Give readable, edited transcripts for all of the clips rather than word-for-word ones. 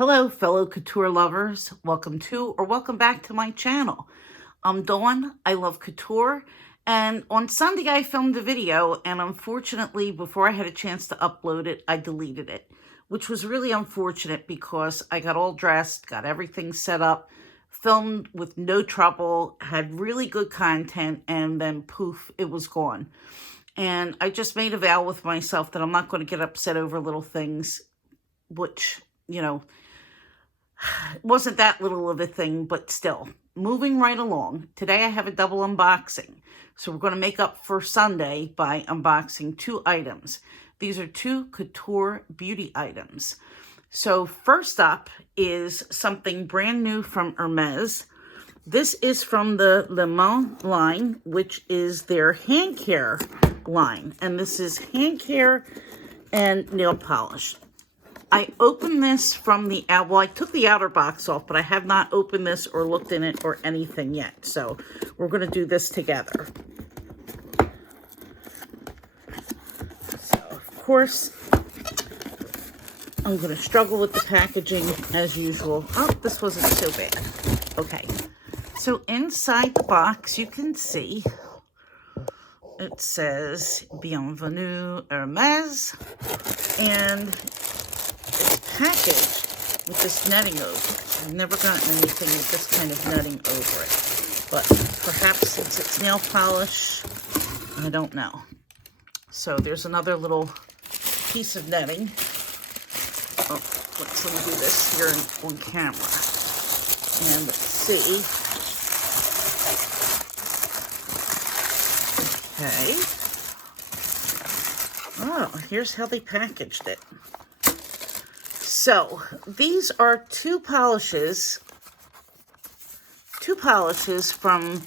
Hello, fellow couture lovers. Welcome to or welcome back to my channel. I'm Dawn. I love couture. And on Sunday, I filmed a video, and unfortunately, before I had a chance to upload it, I deleted it, which was really unfortunate because I got all dressed, got everything set up, filmed with no trouble, had really good content, and then poof, it was gone. And I just made a vow with myself that I'm not going to get upset over little things, which, you know, wasn't that little of a thing, but still. Moving right along. Today I have a double unboxing. So we're going to make up for Sunday by unboxing two items. These are two couture beauty items. So first up is something brand new from Hermès. This is from the LuMi line, which is their hand care line. And this is hand care and nail polish. I opened this from the, well, I took the outer box off, but I have not opened this or looked in it or anything yet. So we're going to do this together. So, of course, I'm going to struggle with the packaging as usual. Oh, this wasn't so bad. Okay. So inside the box, you can see it says Bienvenue Hermès, and it's packaged with this netting over it. I've never gotten anything with this kind of netting over it, but perhaps since it's nail polish, I don't know. So there's another little piece of netting. Oh, let me do this here on camera, and let's see. Okay. Oh, here's how they packaged it. So, these are two polishes from,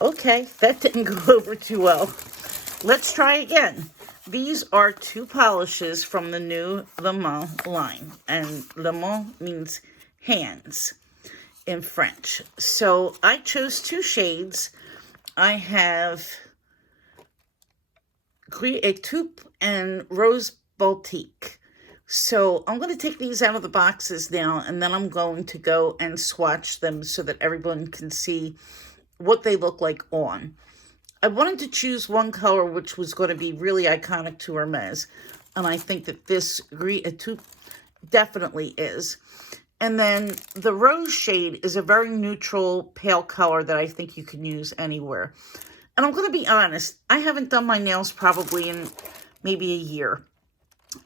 okay, that didn't go over too well. Let's try again. These are two polishes from the new LuMi line, and LuMi means hands in French. So, I chose two shades. I have Gris et Taupe and Rose Baltique. So I'm going to take these out of the boxes now, and then I'm going to go and swatch them so that everyone can see what they look like on. I wanted to choose one color which was going to be really iconic to Hermès, and I think that this Gris et Taupe definitely is. And then the rose shade is a very neutral, pale color that I think you can use anywhere. And I'm going to be honest, I haven't done my nails probably in maybe a year.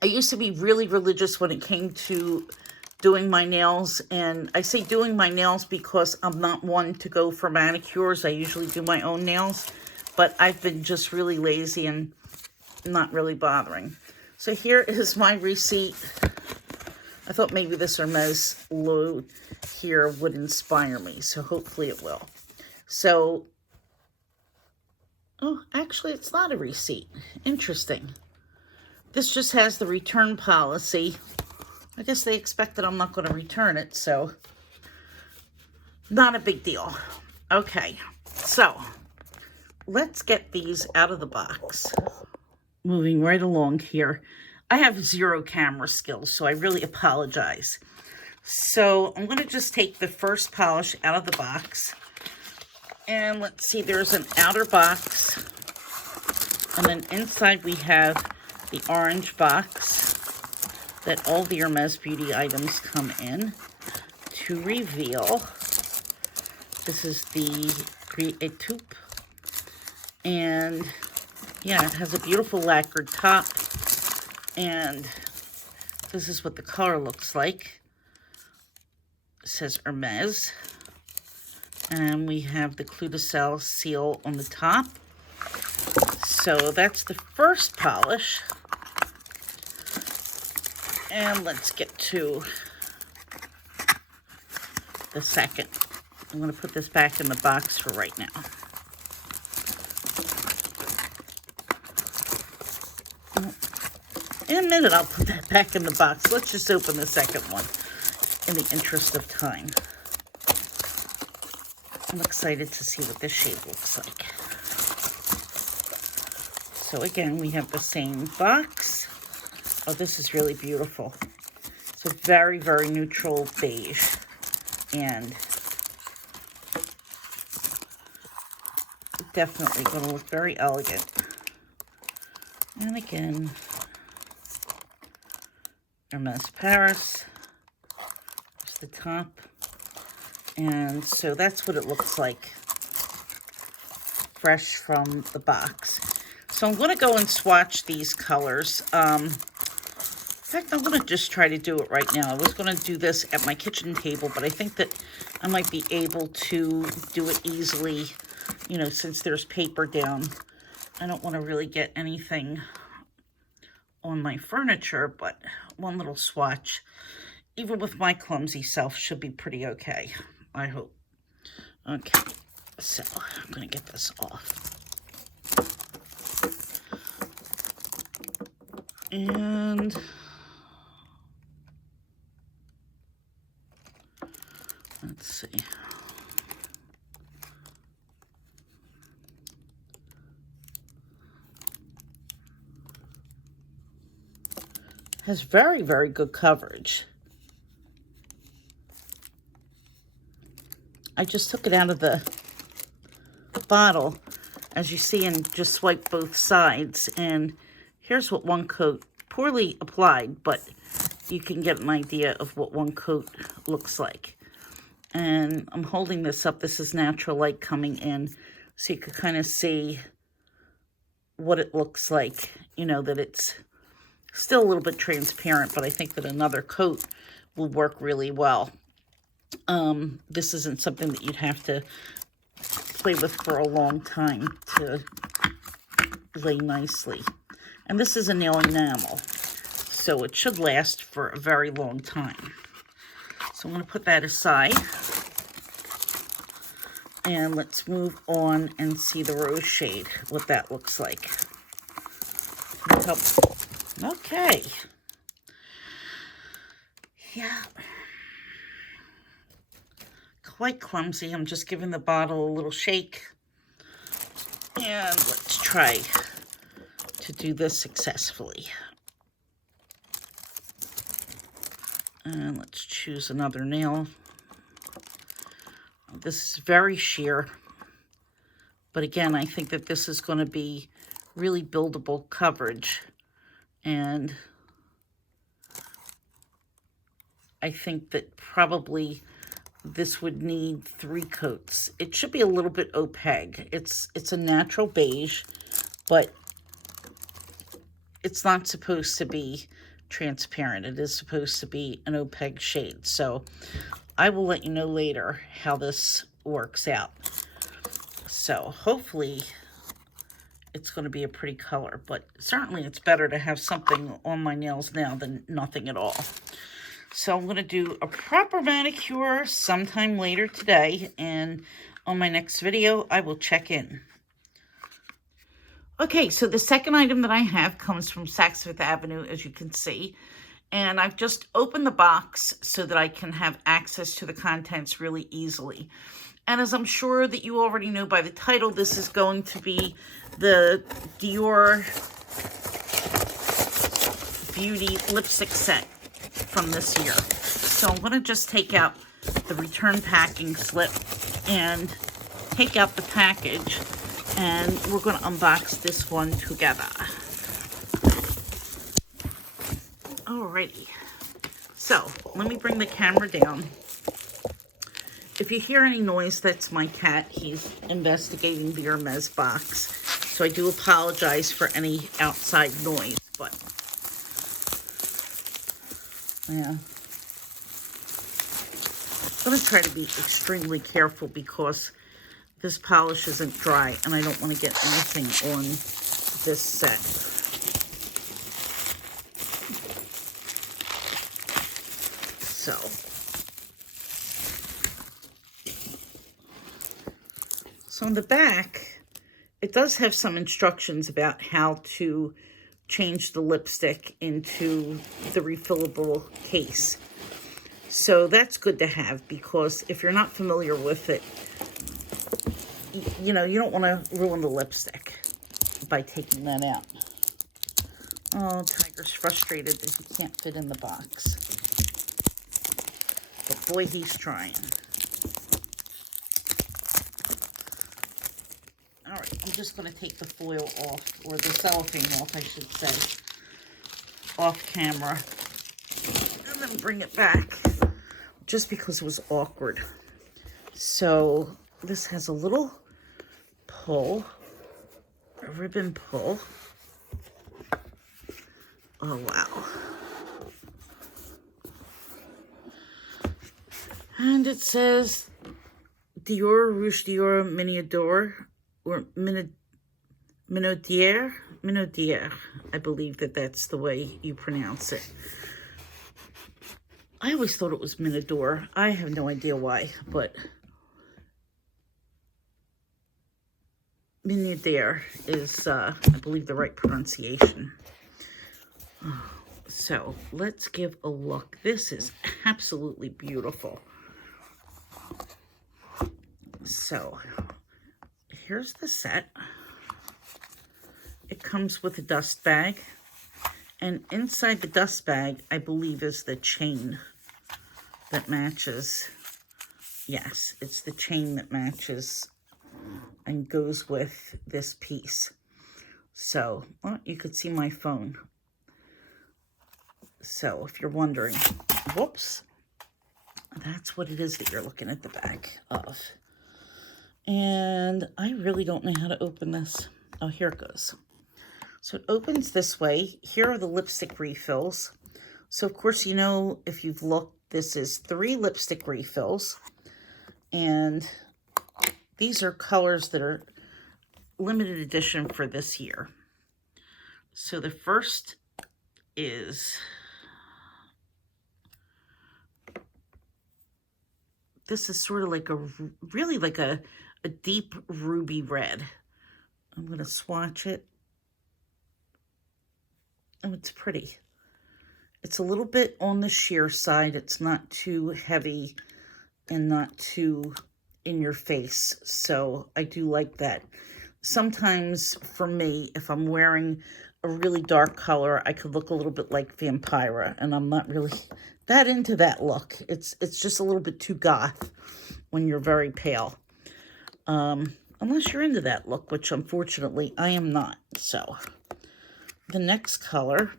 I used to be really religious when it came to doing my nails. And I say doing my nails because I'm not one to go for manicures. I usually do my own nails. But I've been just really lazy and not really bothering. So here is my receipt. I thought maybe this Hermès logo here would inspire me, so hopefully it will. So, oh, actually it's not a receipt. Interesting. This just has the return policy. I guess they expect that I'm not going to return it, so not a big deal. Okay, so let's get these out of the box. Moving right along here. I have zero camera skills, so I really apologize. So I'm going to just take the first polish out of the box. And let's see, there's an outer box. And then inside we have the orange box that all the Hermès beauty items come in. To reveal, this is the Gris et Taupe. And yeah, it has a beautiful lacquered top. And this is what the color looks like. It says Hermès. And we have the Clou de Sel seal on the top. So that's the first polish. And let's get to the second. I'm going to put this back in the box for right now. In a minute, I'll put that back in the box. Let's just open the second one in the interest of time. I'm excited to see what this shade looks like. So again, we have the same box. Oh, this is really beautiful. It's a very, very neutral beige. And definitely going to look very elegant. And again, Hermès Paris. There's the top. And so that's what it looks like fresh from the box. So I'm going to go and swatch these colors. In fact, I'm going to just try to do it right now. I was going to do this at my kitchen table, but I think that I might be able to do it easily, you know, since there's paper down. I don't want to really get anything on my furniture, but one little swatch, even with my clumsy self, should be pretty okay, I hope. Okay, so I'm going to get this off. And let's see. Has very, very good coverage. I just took it out of the bottle, as you see, and just swiped both sides. And here's what one coat, poorly applied, but you can get an idea of what one coat looks like. And I'm holding this up. This is natural light coming in, so you could kind of see what it looks like. You know, that it's still a little bit transparent, but I think that another coat will work really well. This isn't something that you'd have to play with for a long time to lay nicely. And this is a nail enamel, so it should last for a very long time. So I'm going to put that aside. And let's move on and see the rose shade, what that looks like. Okay. Yeah. Quite clumsy. I'm just giving the bottle a little shake. And let's try to do this successfully. And let's choose another nail. This is very sheer. But again, I think that this is going to be really buildable coverage. And I think that probably this would need 3 coats. It should be a little bit opaque. It's a natural beige, but it's not supposed to be transparent. It is supposed to be an opaque shade. So I will let you know later how this works out. So hopefully it's going to be a pretty color, but certainly it's better to have something on my nails now than nothing at all. So I'm going to do a proper manicure sometime later today, and on my next video, I will check in. Okay, so the second item that I have comes from Saks Fifth Avenue, as you can see, and I've just opened the box so that I can have access to the contents really easily. And as I'm sure that you already know by the title, this is going to be the Dior Beauty lipstick set from this year. So I'm going to just take out the return packing slip and take out the package, and we're going to unbox this one together. Alrighty. So let me bring the camera down. If you hear any noise, that's my cat. He's investigating the Hermes box. So I do apologize for any outside noise, but yeah. I'm going to try to be extremely careful because this polish isn't dry and I don't want to get anything on this set. So on the back, it does have some instructions about how to change the lipstick into the refillable case. So that's good to have, because if you're not familiar with it, you know, you don't want to ruin the lipstick by taking that out. Oh, Tiger's frustrated that he can't fit in the box. But boy, he's trying. All right, I'm just going to take the foil off, or the cellophane off, I should say, off camera. And then bring it back, just because it was awkward. So this has a little pull, a ribbon pull. Oh, wow. And it says Dior, Rouge Dior, Minadauire, or Minadauire. I believe that's the way you pronounce it. I always thought it was Minadauire. I have no idea why, but Minadauire is, I believe, the right pronunciation. So let's give a look. This is absolutely beautiful. So here's the set. It comes with a dust bag. And inside the dust bag, I believe, is the chain that matches. Yes, it's the chain that matches and goes with this piece. So, well, you could see my phone. So, if you're wondering, whoops, that's what it is that you're looking at the back of. And I really don't know how to open this. Oh, here it goes. So it opens this way. Here are the lipstick refills. So, of course, you know, if you've looked, this is 3 lipstick refills. And these are colors that are limited edition for this year. So the first is, this is sort of like really like a deep ruby red. I'm going to swatch it. Oh, it's pretty. It's a little bit on the sheer side. It's not too heavy and not too in your face. So I do like that. Sometimes for me, if I'm wearing a really dark color, I could look a little bit like Vampira, and I'm not really that into that look. It's just a little bit too goth when you're very pale. Unless you're into that look, which unfortunately I am not. So the next color,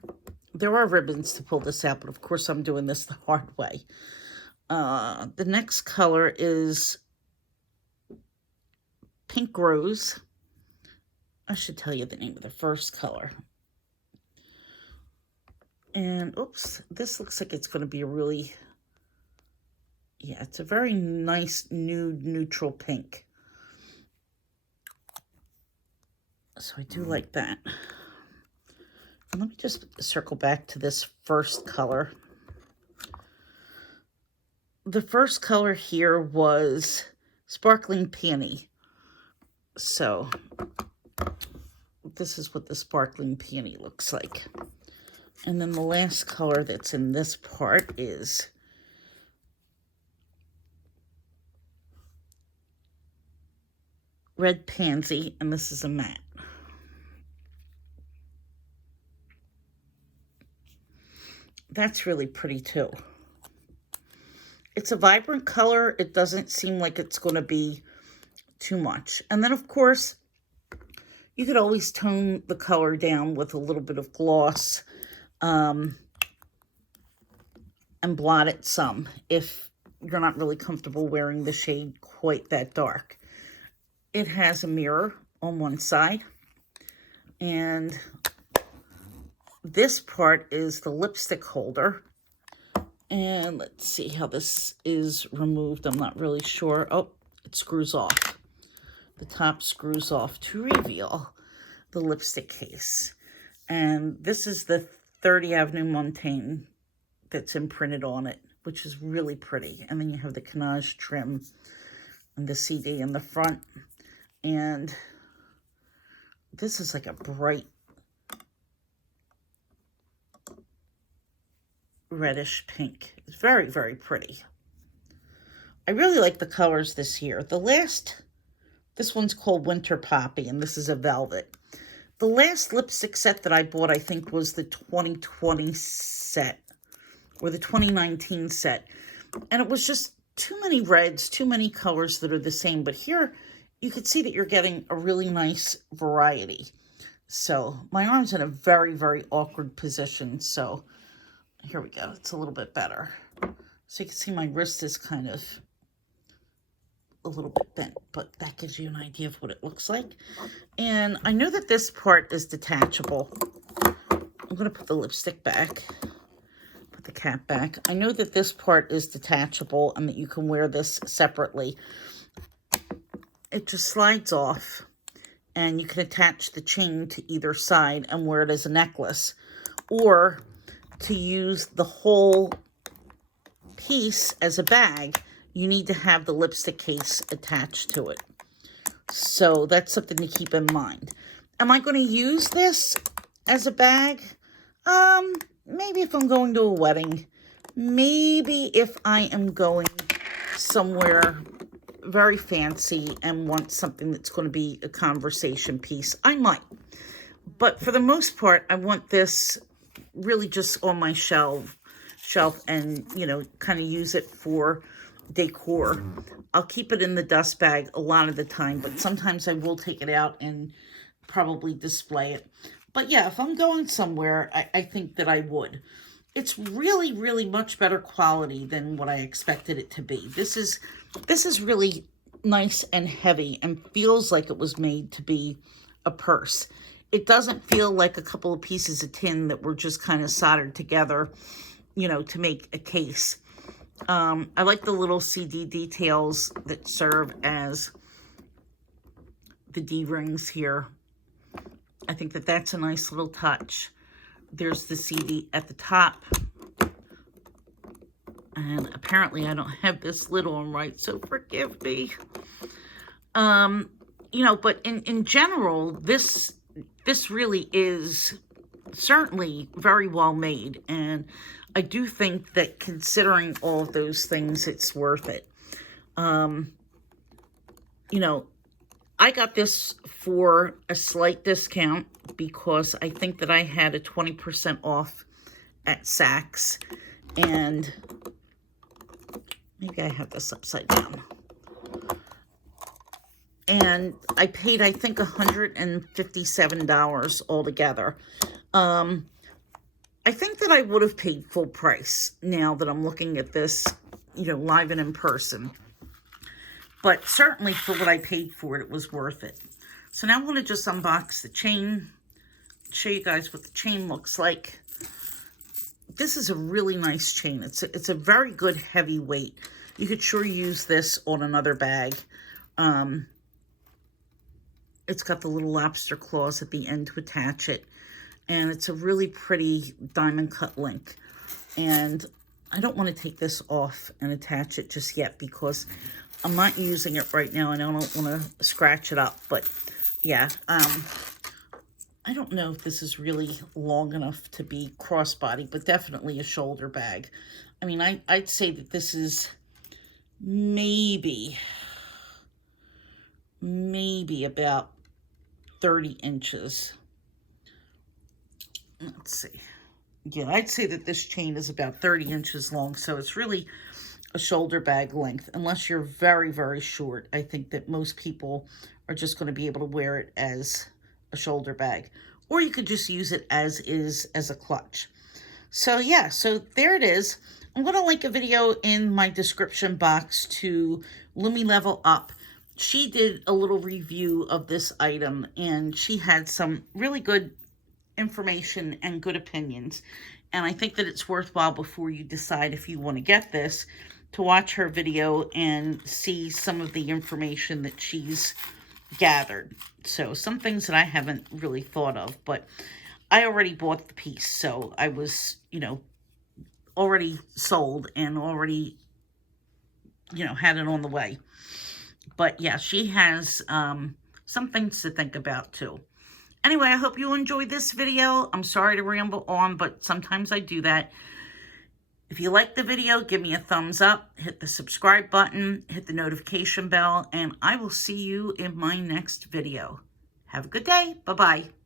there are ribbons to pull this out, but of course I'm doing this the hard way. The next color is Pink Rose. I should tell you the name of the first color. And, oops, this looks like it's going to be a really, yeah, it's a very nice nude neutral pink. So I do like that. And let me just circle back to this first color. The first color here was Sparkling Peony. So this is what the Sparkling Peony looks like. And then the last color that's in this part is Red Pansy, and this is a matte. That's really pretty too. It's a vibrant color. It doesn't seem like it's going to be too much. And then, of course, you could always tone the color down with a little bit of gloss and blot it some if you're not really comfortable wearing the shade quite that dark. It has a mirror on one side, and this part is the lipstick holder. And let's see how this is removed. I'm not really sure. Oh, it screws off. The top screws off to reveal the lipstick case. And this is the 30 Avenue Montaigne that's imprinted on it, which is really pretty. And then you have the Canage trim and the CD in the front. And this is like a bright reddish pink. It's very, very pretty. I really like the colors this year. This one's called Winter Poppy, and this is a velvet. The last lipstick set that I bought, I think, was the 2020 set, or the 2019 set. And it was just too many reds, too many colors that are the same. But here you can see that you're getting a really nice variety. So my arm's in a very, very awkward position. So here we go. It's a little bit better. So you can see my wrist is kind of a little bit bent, but that gives you an idea of what it looks like. And I know that this part is detachable. I'm going to put the lipstick back, put the cap back. I know that this part is detachable and that you can wear this separately. It just slides off and you can attach the chain to either side and wear it as a necklace, or to use the whole piece as a bag, you need to have the lipstick case attached to it. So that's something to keep in mind. Am I going to use this as a bag? Maybe if I'm going to a wedding. Maybe if I am going somewhere very fancy and want something that's going to be a conversation piece, I might. But for the most part, I want this really just on my shelf and, you know, kind of use it for decor. I'll keep it in the dust bag a lot of the time, but sometimes I will take it out and probably display it. But yeah, if I'm going somewhere, I think that I would. It's really, really much better quality than what I expected it to be. This is really nice and heavy and feels like it was made to be a purse. It doesn't feel like a couple of pieces of tin that were just kind of soldered together, you know, to make a case. I like the little CD details that serve as the D-rings here. I think that that's a nice little touch. There's the CD at the top. And apparently I don't have this lid on right, so forgive me. You know, but in general, this really is certainly very well made. And I do think that considering all of those things, it's worth it. You know, I got this for a slight discount because I think that I had a 20% off at Saks. And maybe I have this upside down. And I paid, I think, $157 altogether. I think that I would have paid full price now that I'm looking at this, you know, live and in person. But certainly for what I paid for it, it was worth it. So now I'm going to just unbox the chain, show you guys what the chain looks like. This is a really nice chain. It's a very good heavy weight. You could sure use this on another bag. It's got the little lobster claws at the end to attach it. And it's a really pretty diamond cut link. And I don't want to take this off and attach it just yet because I'm not using it right now and I don't want to scratch it up. But yeah, I don't know if this is really long enough to be crossbody, but definitely a shoulder bag. I mean, I'd say that this is maybe about 30 inches. Let's see. Yeah, I'd say that this chain is about 30 inches long, so it's really a shoulder bag length, unless you're very, very short. I think that most people are just going to be able to wear it as a shoulder bag, or you could just use it as is, as a clutch. So yeah, so there it is. I'm going to link a video in my description box to LuMi LevelUp. She did a little review of this item, and she had some really good information and good opinions. And I think that it's worthwhile before you decide if you want to get this, to watch her video and see some of the information that she's gathered. So some things that I haven't really thought of, but I already bought the piece. So I was, you know, already sold and already, you know, had it on the way. But yeah, she has some things to think about too. Anyway, I hope you enjoyed this video. I'm sorry to ramble on, but sometimes I do that. If you like the video, give me a thumbs up, hit the subscribe button, hit the notification bell, and I will see you in my next video. Have a good day. Bye-bye.